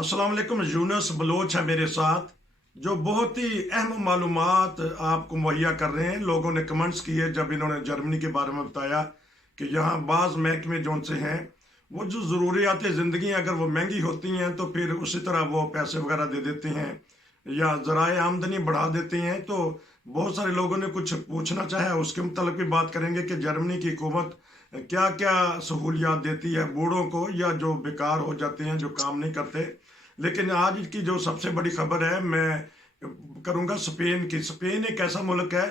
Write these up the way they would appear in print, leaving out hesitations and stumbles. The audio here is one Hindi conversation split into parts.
अस्सलाम वालेकुम। यूनुस बलोच है मेरे साथ, जो बहुत ही अहम मालूमात आपको मुहैया कर रहे हैं। लोगों ने कमेंट्स किए जब इन्होंने जर्मनी के बारे में बताया कि यहाँ बाज़ महकमे जौन से हैं, वो जो ज़रूरियात ज़िंदगी अगर वो महंगी होती हैं तो फिर उसी तरह वो पैसे वगैरह दे देते हैं या ज़राए आमदनी बढ़ा देते हैं। तो बहुत सारे लोगों ने कुछ पूछना चाहा, उसके मुतल्लिक भी बात करेंगे कि जर्मनी की हुकूमत क्या क्या सहूलियात देती है बूढ़ों को या जो बेकार हो जाते हैं, जो काम नहीं करते। लेकिन आज की जो सबसे बड़ी खबर है, मैं करूंगा स्पेन की। स्पेन एक ऐसा मुल्क है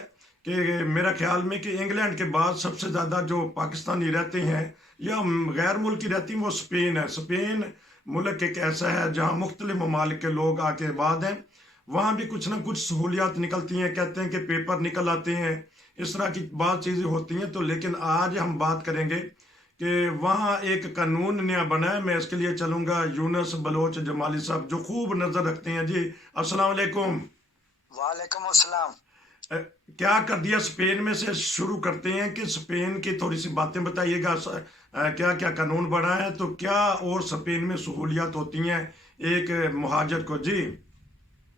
कि मेरा ख्याल में कि इंग्लैंड के बाद सबसे ज़्यादा जो पाकिस्तानी रहते हैं या गैर मुल्की रहती हैं वो स्पेन है। स्पेन मुल्क एक ऐसा है जहाँ मुख्तलिफ ममालिक के लोग आके आबाद हैं। वहाँ भी कुछ ना कुछ सहूलियात निकलती हैं, कहते हैं कि पेपर निकल आते हैं, इस तरह की बात चीज़ें होती हैं। तो लेकिन आज हम बात करेंगे कि वहाँ एक कानून नया बना है। मैं इसके लिए चलूंगा यूनुस बलोच जमाली साहब, जो खूब नजर रखते हैं। जी अस्सलाम वालेकुम। वालेकुम अस्सलाम। क्या कर दिया स्पेन में से शुरू करते हैं कि स्पेन की थोड़ी सी बातें बताइएगा। क्या क्या कानून बना है, तो क्या और स्पेन में सहूलियात होती हैं एक मुहाजिर को। जी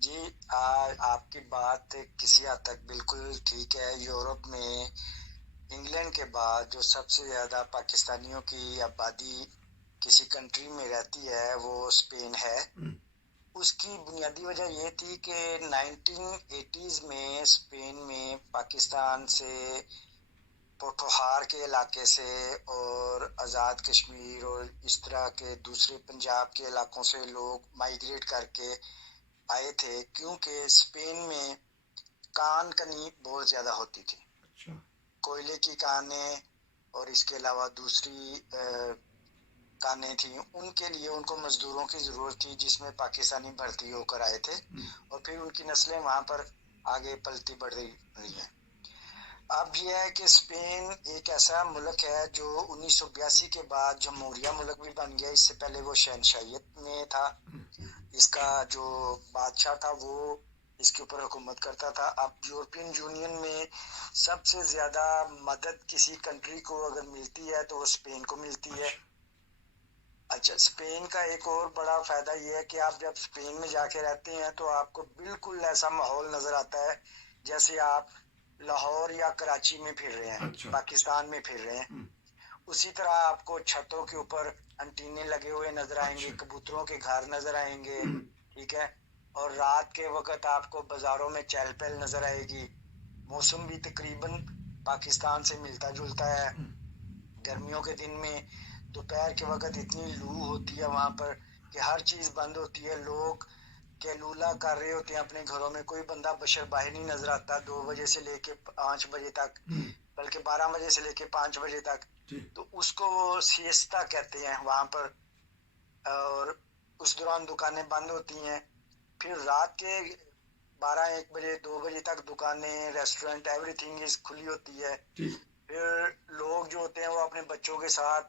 जी आपकी बात किसी हद तक बिल्कुल ठीक है। यूरोप में इंग्लैंड के बाद जो सबसे ज़्यादा पाकिस्तानियों की आबादी किसी कंट्री में रहती है वो स्पेन है। उसकी बुनियादी वजह ये थी कि 1980s में स्पेन में पाकिस्तान से पोठोहार के इलाके से और आज़ाद कश्मीर और इस तरह के दूसरे पंजाब के इलाकों से लोग माइग्रेट करके आए थे, क्योंकि स्पेन में कान कनी बहुत ज़्यादा होती थी। अच्छा। कोयले की कानें और इसके अलावा दूसरी कानें थी। उनके लिए उनको मजदूरों की ज़रूरत थी, जिसमें पाकिस्तानी भर्ती होकर आए थे और फिर उनकी नस्लें वहाँ पर आगे पलती बढ़ रही हैं। अब यह है कि स्पेन एक ऐसा मुल्क है जो 1982 के बाद जमहूरिया मुल्क भी बन गया। इससे पहले वो शहनशाहियत में था। इसका जो बादशाह था वो इसके ऊपर हुकूमत करता था। अब यूरोपियन यूनियन में सबसे ज्यादा मदद किसी कंट्री को अगर मिलती है तो वो स्पेन को मिलती है। अच्छा। अच्छा, स्पेन का एक और बड़ा फायदा ये है कि आप जब स्पेन में जाके रहते हैं तो आपको बिल्कुल ऐसा माहौल नजर आता है जैसे आप लाहौर या कराची में फिर रहे हैं, अच्छा। पाकिस्तान में फिर रहे हैं। उसी तरह आपको छतों के ऊपर एंटीने लगे हुए नजर आएंगे, अच्छा। कबूतरों के घर नजर आएंगे। ठीक है। और रात के वक्त आपको बाजारों में चहल पहल नजर आएगी। मौसम भी तकरीबन पाकिस्तान से मिलता जुलता है। गर्मियों के दिन में दोपहर के वक्त इतनी लू होती है वहां पर कि हर चीज बंद होती है। लोग कैलूला कर रहे होते हैं अपने घरों में। कोई बंदा बशर बाहर नहीं नजर आता 2 बजे से लेके 5 बजे तक, बल्कि 12 बजे से लेके 5 बजे तक। जी। तो उसको वो सिएस्ता कहते हैं वहां पर। और उस दौरान दुकानें बंद होती हैं। फिर रात के 12 1 बजे 2 बजे तक दुकानें, रेस्टोरेंट, एवरीथिंग इज खुली होती है। जी। फिर लोग जो होते हैं वो अपने बच्चों के साथ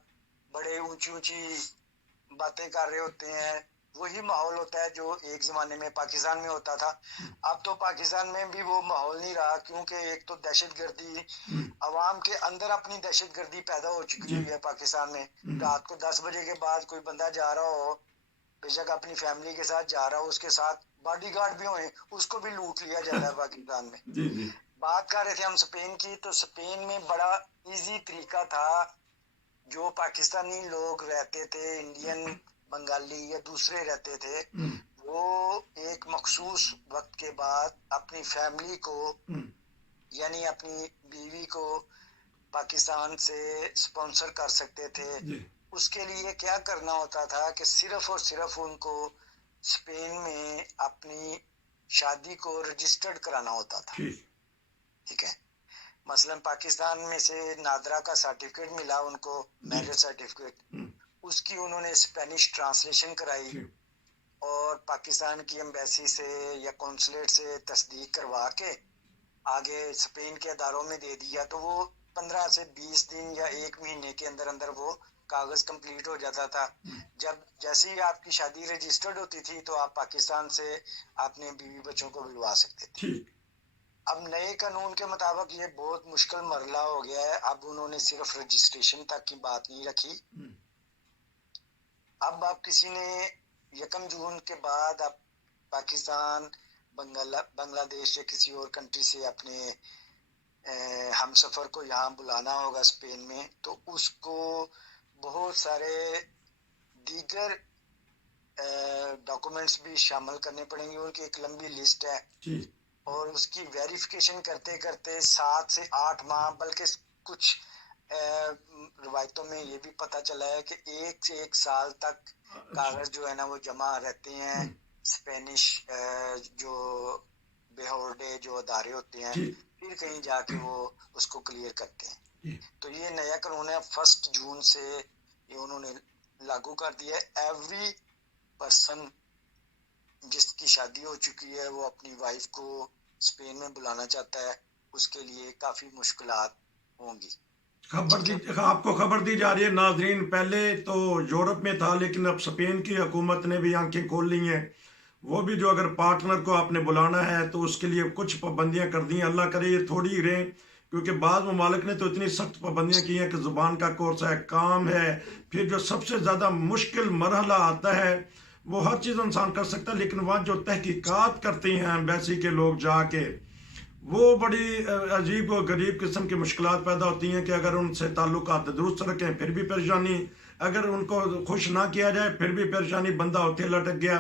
बड़े ऊंची ऊंची बातें कर रहे होते हैं। वही माहौल होता है जो एक जमाने में पाकिस्तान में होता था। अब तो पाकिस्तान में भी वो माहौल नहीं रहा, क्योंकि एक तो दहशतगर्दी, अवाम के अंदर अपनी दहशतगर्दी पैदा हो चुकी जी। हुई है पाकिस्तान में। रात को 10 बजे के बाद कोई बंदा जा रहा हो, बेशक अपनी फैमिली के साथ जा रहा हो, उसके साथ बॉडीगार्ड भी होए, उसको भी लूट लिया जाता है पाकिस्तान में। जी। जी। बात कर रहे थे हम स्पेन की, तो स्पेन में बड़ा इजी तरीका था। जो पाकिस्तानी लोग रहते थे, इंडियन, बंगाली या दूसरे रहते थे, वो एक मखसूस वक्त के बाद अपनी फैमिली को, यानी अपनी बीवी को पाकिस्तान से स्पॉन्सर कर सकते थे। जी। उसके लिए क्या करना होता था कि सिर्फ और सिर्फ उनको स्पेन में अपनी शादी को रजिस्टर्ड कराना होता था। ठीक। ठीक है। मसलन पाकिस्तान में से नादरा का सर्टिफिकेट मिला उनको, जी। Marriage certificate. उसकी उन्होंने स्पेनिश ट्रांसलेशन कराई ठीक। और पाकिस्तान की एम्बेसी से या कौंसलेट से तस्दीक करवा के आगे स्पेन के अदारों में दे दिया। तो वो 15 से 20 दिन या 1 महीने के अंदर अंदर वो कागज कंप्लीट हो जाता था। जब जैसे ही आपकी शादी रजिस्टर्ड होती थी तो आप पाकिस्तान से अपने बीवी बच्चों को भिजवा सकते थे। ठीक। अब नए कानून के मुताबिक ये बहुत मुश्किल मरला हो गया है। अब उन्होंने सिर्फ रजिस्ट्रेशन तक की बात नहीं रखी। अब किसी ने 1 जून के बाद अब पाकिस्तान बांग्लादेश या किसी और कंट्री से अपने हम सफ़र को यहाँ बुलाना होगा स्पेन में, तो उसको बहुत सारे दीगर डॉक्यूमेंट्स भी शामिल करने पड़ेंगे। उनकी एक लंबी लिस्ट है जी और उसकी वेरिफिकेशन करते करते 7 से 8 माह, बल्कि कुछ रवायतों में ये भी पता चला है कि 1 से 1 साल तक कागज जो है ना वो जमा रहते हैं स्पेनिश जो बेहोर्डे जो अदारे होते हैं, जी फिर कहीं जाके वो उसको क्लियर करते हैं। जी तो ये नया कानून है, 1 जून से ये उन्होंने लागू कर दिया है। एवरी पर्सन जिसकी शादी हो चुकी है वो अपनी वाइफ को स्पेन में बुलाना चाहता है, उसके लिए काफ़ी मुश्किलात होंगी। आपको खबर दी जा रही है नाजरीन, पहले तो यूरोप में था लेकिन अब स्पेन की हुकूमत ने भी आंखें खोल ली हैं। वो भी जो अगर पार्टनर को आपने बुलाना है तो उसके लिए कुछ पाबंदियां कर दी हैं। अल्लाह करे ये थोड़ी ही रहें, क्योंकि बाद ममालिक ने तो इतनी सख्त पाबंदियां की हैं कि ज़ुबान का कोर्स है, काम है, फिर जो सबसे ज़्यादा मुश्किल मरहला आता है वो हर चीज़ इंसान कर सकता है, लेकिन वहाँ जो तहकीकात करते हैं एम्बेसी के लोग जाके, वो बड़ी अजीब व गरीब किस्म की मुश्किलात पैदा होती हैं कि अगर उनसे ताल्लुकात दुरुस्त रखें फिर भी परेशानी, अगर उनको खुश ना किया जाए फिर भी परेशानी, बंदा होते लटक गया।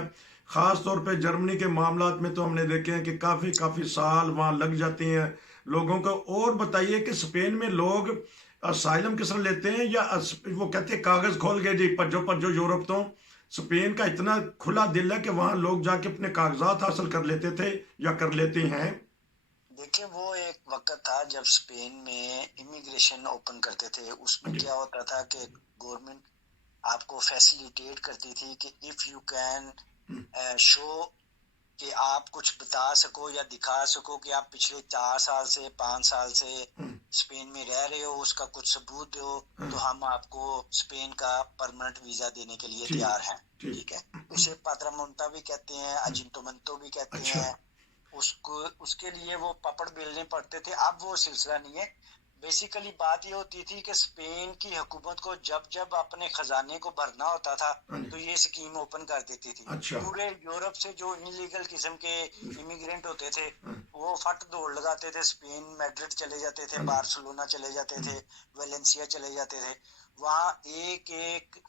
ख़ास तौर पे जर्मनी के मामलात में तो हमने देखे हैं कि काफ़ी साल वहाँ लग जाते हैं लोगों को। और बताइए कि स्पेन में लोग असाइलम किस तरह लेते हैं, या वो कहते हैं कागज़ खोल गए जी पज्जो पज्जो यूरोप, तो स्पेन का इतना खुला दिल है कि वहाँ लोग जाके अपने कागजात हासिल कर लेते थे या कर लेते हैं। देखिए, वो एक वक्त था जब स्पेन में इमिग्रेशन ओपन करते थे, उसमें क्या होता था कि गवर्नमेंट आपको फैसिलिटेट करती थी कि इफ़ यू कैन शो कि आप कुछ बता सको या दिखा सको कि आप पिछले 4 साल से 5 साल से स्पेन में रह रहे हो, उसका कुछ सबूत दो, तो हम आपको स्पेन का परमानेंट वीजा देने के लिए तैयार हैं। ठीक है, उसे पात्रामोंटा भी कहते हैं, अजिंटोमंतो भी कहते हैं। उसके लिए वो पापड़ बेलने पड़ते थे। अब वो सिलसिला नहीं है। बेसिकली बात ये होती थी कि स्पेन की हुकूमत को जब जब अपने खजाने को भरना होता था तो ये स्कीम ओपन कर देती थी। पूरे यूरोप से जो इलीगल किस्म के इमिग्रेंट होते थे वो फट दौड़ लगाते थे स्पेन, मैड्रिड चले जाते थे, बार्सिलोना चले जाते थे, वेलेंसिया चले जाते थे। वहाँ एक एक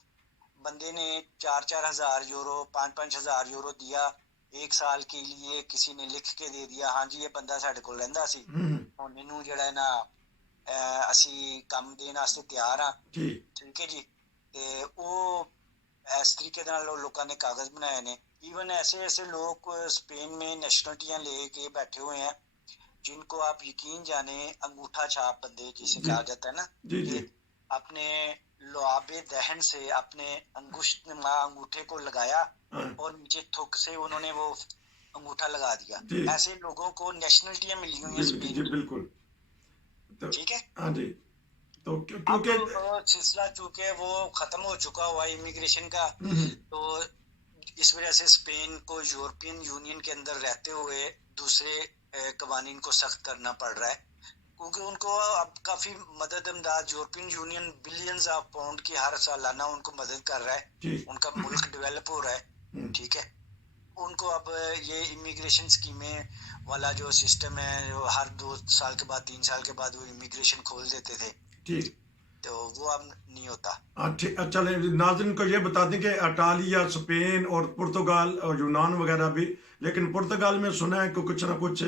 बंदे ने 4-4 हजार यूरो, 5-5 हजार यूरो दिया 1 साल के लिए। किसी ने लिख के दे दिया, हाँ जी ये बंदा साढ़े को लैंदा सी, हुण इनू जिहड़ा है ना असी काम देने वास्ते तैयार हाँ। ठीक है जी। ते वो इस तरीके नाल लोगों ने कागज बनाए ने। इवन ऐसे ऐसे लोग स्पेन में नेशनलिटियां लेके बैठे हुए हैं जिनको आप यकीन जाने अंगूठा छाप बंदे जिसे कहा जाता है ना, कि अपने लुआबे दहन से अपने अंगूठे को लगाया और नीचे थुक से उन्होंने वो अंगूठा लगा दिया। ऐसे लोगों को नेशनलिटियां मिली हुई हैं स्पेन की। बिल्कुल ठीक है। हाँ जी। तो क्योंकि सिलसिला चूंकि वो खत्म हो चुका हुआ इमिग्रेशन का, तो इस वजह से स्पेन को यूरोपियन यूनियन के अंदर रहते हुए दूसरे कवानीन को सख्त करना पड़ रहा है, क्योंकि उनको अब काफी मदद इमदाद European union billions of pound की हर सालाना उनको मदद कर रहा है। उनका मुल्क डेवलप हो रहा है। ठीक है। उनको अब ये इमिग्रेशन स्कीमें वाला जो सिस्टम है, जो हर 2 साल के बाद 3 साल के बाद वो इमिग्रेशन खोल देते थे, ठीक, तो वो अब नहीं होता। ठीक। चले नाज़रीन को ये बता दें कि इटालिया, स्पेन और पुर्तगाल और यूनान वगैरह भी, लेकिन पुर्तगाल में सुना है कि कुछ ना कुछ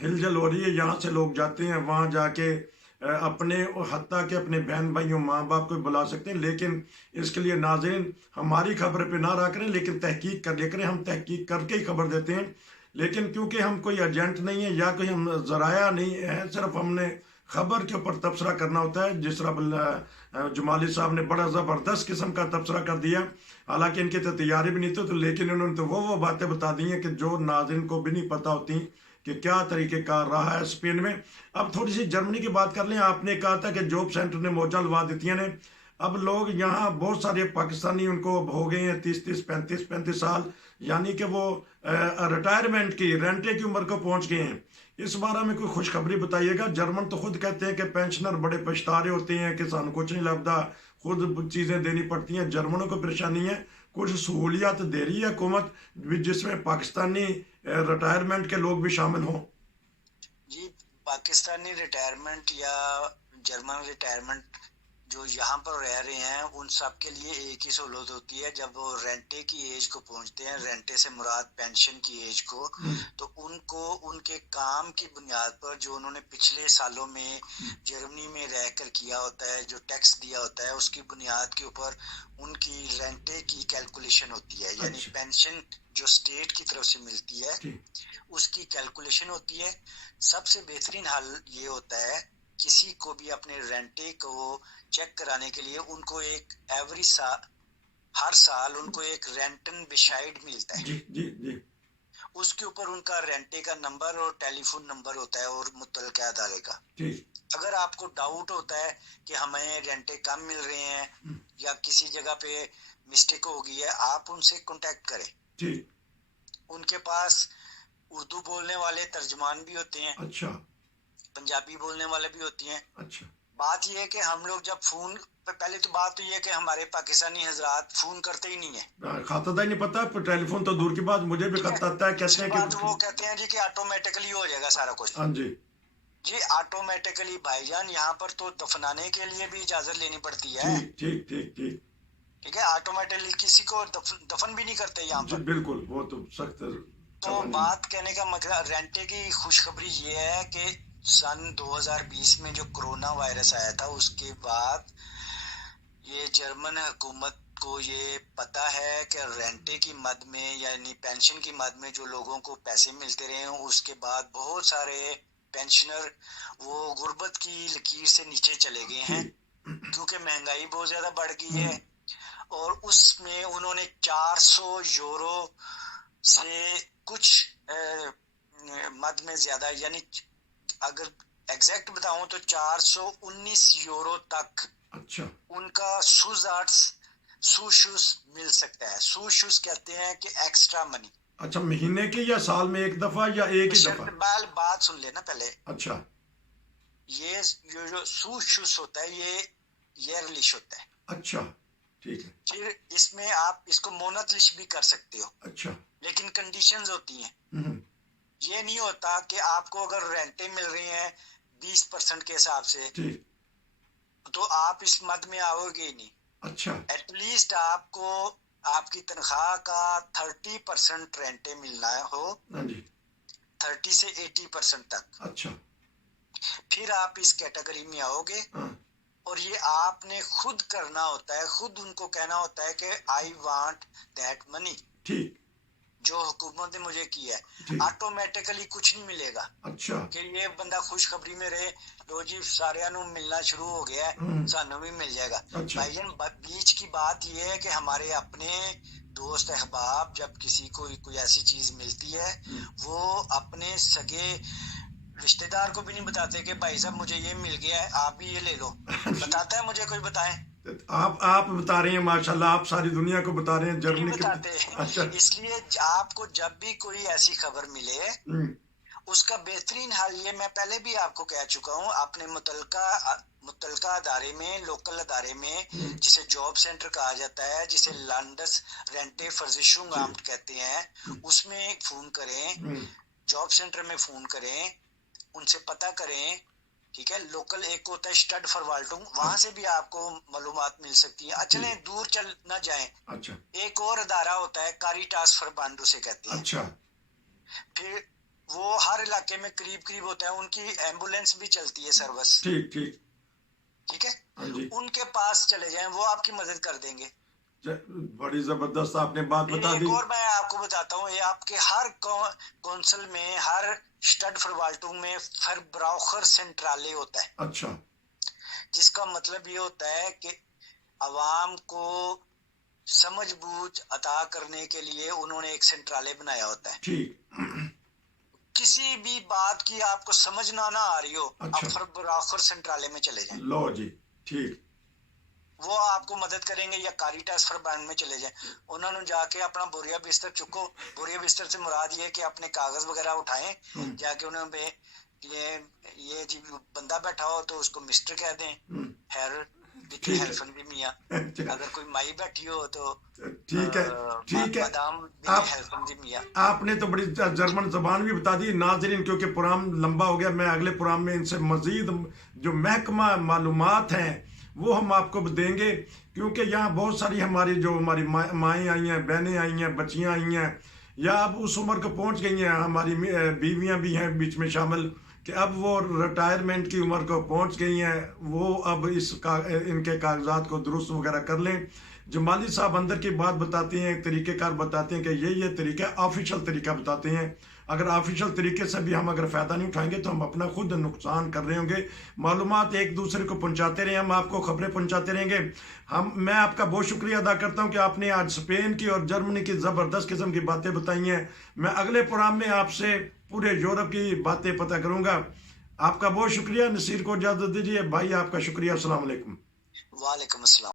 हिलजल हो रही है। यहाँ से लोग जाते हैं, वहाँ जाके अपने हत्ता के अपने बहन भाइयों माँ बाप को बुला सकते हैं, लेकिन इसके लिए नाज़रीन हमारी खबर पे ना रहा करें, लेकिन तहकीक कर लिया करें। हम तहकीक करके ही खबर देते हैं, लेकिन क्योंकि हम कोई एजेंट नहीं है या कोई हम ज़राया नहीं है, सिर्फ हमने खबर के ऊपर तबसरा करना होता है। जिस तरह जुमाली साहब ने बड़ा ज़बरदस्त किस्म का तबसरा कर दिया, हालांकि इनकी तो तैयारी भी नहीं थी, तो लेकिन उन्होंने तो वो बातें बता दी हैं कि जो नाज़रीन को भी नहीं पता होती कि क्या तरीक़ेकार रहा है स्पेन में। अब थोड़ी सी जर्मनी की बात कर लें। आपने कहा था कि जॉब सेंटर ने मौजा लगा देती ने। अब लोग यहाँ बहुत सारे पाकिस्तानी उनको हो गए हैं 30-30, 35-35 साल, यानी कि वो रिटायरमेंट की, रेंटे की उम्र को पहुँच गए हैं। इस बारे में कोई खुशखबरी बताइएगा। जर्मन तो खुद कहते हैं कि पेंशनर बड़े पछता रहे होते हैं कि सानू कुछ नहीं लगता, खुद चीज़ें देनी पड़ती हैं। जर्मनों को परेशानी है, कुछ सहूलियत दे रही है हुकूमत जिसमें पाकिस्तानी रिटायरमेंट के लोग भी शामिल हों? जी, पाकिस्तानी रिटायरमेंट या जर्मन रिटायरमेंट जो यहाँ पर रह रहे हैं उन सब के लिए एक ही सहूलत होती है। जब वो रेंटे की एज को पहुंचते हैं, रेंटे से मुराद पेंशन की एज को, तो उनको उनके काम की बुनियाद पर जो उन्होंने पिछले सालों में जर्मनी में रहकर किया होता है, जो टैक्स दिया होता है, उसकी बुनियाद के ऊपर उनकी रेंटे की कैलकुलेशन होती है। यानी अच्छा। पेंशन जो स्टेट की तरफ से मिलती है उसकी कैलकुलेशन होती है। सबसे बेहतरीन हल ये होता है, किसी को भी अपने रेंटे को चेक कराने के लिए उनको एक हर साल उनको एक रेंटन बिशाइड मिलता है। जी जी जी। उसके ऊपर उनका रेंटे का नंबर और टेलीफोन नंबर होता है और मुतलका अदारे का। अगर आपको डाउट होता है कि हमें रेंटे कम मिल रहे हैं या किसी जगह पे मिस्टेक हो गई है, आप उनसे कांटेक्ट करें। उनके पास उर्दू बोलने वाले तर्जमान भी होते हैं। अच्छा। पंजाबी बोलने वाले भी होती हैं। अच्छा। बात यह है कि हम लोग जब फोन, पहले तो बात तो यह है कि हमारे पाकिस्तानी हजरात फोन करते ही नहीं है, खाता ही नहीं पता, टेलीफोन तो दूर की बात, मुझे भी खत आता है, कहते हैं कि वो कहते हैं जी कि ऑटोमेटिकली हो जाएगा सारा कुछ। हाँ जी जी, ऑटोमेटिकली भाईजान। यहाँ पर तो दफनाने के लिए भी इजाजत लेनी पड़ती है। ठीक ठीक ठीक ठीक है, ऑटोमेटिकली किसी को दफन भी नहीं करते यहाँ पर। बिल्कुल, वो तो सख्त। तो बात कहने का मतलब, रेंटे की खुशखबरी ये है कि सन 2020 में जो कोरोना वायरस आया था, उसके बाद ये जर्मन हुकूमत को ये पता है कि रेंटे की मद में यानी पेंशन की मद में जो लोगों को पैसे मिलते रहे, उसके बाद बहुत सारे पेंशनर वो गुर्बत की लकीर से नीचे चले गए हैं, क्योंकि महंगाई बहुत ज्यादा बढ़ गई है। और उसमें उन्होंने 400 यूरो से कुछ मद में ज्यादा, यानी अगर एग्जैक्ट बताऊं तो 419 यूरो तक। अच्छा। उनका सुशुस मिल सकता है। सुशुस कहते हैं कि एक्स्ट्रा मनी। अच्छा, महीने की या साल में एक दफा या एक ही दफा? बात सुन लेना पहले। अच्छा। ये जो सुशुस होता है ये ईयरलिश होता है। अच्छा, ठीक है। फिर इसमें आप इसको मोनथलिश भी कर सकते हो। अच्छा। लेकिन कंडीशंस होती हैं। ये नहीं होता कि आपको अगर रेंटे मिल रही हैं 20% के हिसाब से, तो आप इस मद में आओगे ही नहीं। अच्छा। एटलीस्ट आपको आपकी तनख्वाह का 30% रेंटे मिलना हो। 30 से 80% तक। अच्छा। फिर आप इस कैटेगरी में आओगे। और ये आपने खुद करना होता है, खुद उनको कहना होता है कि आई वांट दैट मनी। ठीक। जो हुकूमत ने मुझे किया है, ऑटोमेटिकली कुछ नहीं मिलेगा। अच्छा। कि ये बंदा खुशखबरी में रहे, लो जी सारे मिलना शुरू हो गया है, सानू भी मिल जाएगा। अच्छा। भाईजान, बीच की बात ये है कि हमारे अपने दोस्त अहबाब जब किसी को कोई ऐसी चीज मिलती है, वो अपने सगे रिश्तेदार को भी नहीं बताते कि भाई साहब मुझे ये मिल गया है, आप भी ये ले लो। बताता है मुझे कोई? बताएं। आप बता रहे हैं, माशाल्लाह, आप सारी दुनिया को बता रहे हैं। जर्मनी बताते हैं। अच्छा। इसलिए आपको जब भी कोई ऐसी खबर मिले, उसका बेहतरीन हल ये मैं पहले भी आपको कह चुका हूँ, अपने मुतलका अदारे में, लोकल अदारे में, जिसे जॉब सेंटर कहा जाता है, जिसे लैंडस रेंटे फर्जिशुंग आम्ट कहते हैं, उसमें फोन करें। जॉब सेंटर में फोन करें, उनसे पता करें। ठीक है। लोकल एक होता है स्टड फॉरवाल्टुंग, वहां से भी आपको मालूमात मिल सकती है। चलें दूर चल ना जाएं। अच्छा। एक और अदारा होता है कारिटास फरबांडो से कहते हैं। अच्छा। फिर वो हर इलाके में करीब करीब होता है, उनकी एम्बुलेंस भी चलती है सर्विस। ठीक ठीक ठीक है। उनके पास चले जाएं, वो आपकी मदद कर देंगे। बड़ी जबरदस्त आपने बात बता दी। और मैं आपको बताता हूँ, ये आपके हर कौंसिल में, हर स्टड फॉरवाल्टुंग में फरब्राउखर सेंट्राले होता है। अच्छा। जिसका मतलब ये होता है कि अवाम को समझ बूझ अता करने के लिए उन्होंने एक सेंट्राले बनाया होता है। ठीक। किसी भी बात की आपको समझ ना आ रही हो, अच्छा, आप फरब्राउखर सेंट्राले में चले जाएं। लो जी। ठीक। वो आपको मदद करेंगे। या कारिटास फरबांड में चले जाएं, उन्होंने जाके अपना बोरिया बिस्तर चुको। बोरिया बिस्तर से मुराद ये कि अपने कागज वगैरह उठाएं, जाके उन्हें ये जी बंदा बैठा हो तो उसको मिस्टर कह दें, हेर बिल्कुल ठीक है। हेल्पन भी मियाँ अच्छा, अगर कोई माई बैठी हो तो ठीक है, ठीक है। मदाम भी आप हेल्पन दी मियाँ। आपने तो बड़ी जर्मन जबान भी बता दी नाजरीन, क्योंकि प्रोग्राम लंबा हो गया। मैं अगले प्रोग्राम में इनसे मजीद जो महकमा मालूमात हैं वो हम आपको देंगे, क्योंकि यहाँ बहुत सारी हमारी माएँ आई हैं, बहनें आई हैं, बच्चियाँ आई हैं, या अब उस उम्र को पहुँच गई हैं। हमारी बीवियाँ भी हैं बीच में शामिल, कि अब वो रिटायरमेंट की उम्र को पहुँच गई हैं। वो अब इनके कागजात को दुरुस्त वगैरह कर लें। जमाली साहब अंदर की बात बताते हैं, तरीक़ेकार बताते हैं कि ये तरीका ऑफिशियल तरीका बताते हैं। अगर ऑफिशियल तरीके से भी हम अगर फ़ायदा नहीं उठाएंगे तो हम अपना खुद नुकसान कर रहे होंगे। मालूमात एक दूसरे को पहुंचाते रहे, हम आपको खबरें पहुंचाते रहेंगे। मैं आपका बहुत शुक्रिया अदा करता हूं कि आपने आज स्पेन की और जर्मनी की ज़बरदस्त किस्म की बातें बताई हैं। मैं अगले प्रोग्राम में आपसे पूरे यूरोप की बातें पता करूँगा। आपका बहुत शुक्रिया। नसीर को इजाज़त दीजिए भाई, आपका शुक्रिया। अस्सलाम वालेकुम। वालेकुम अस्सलाम।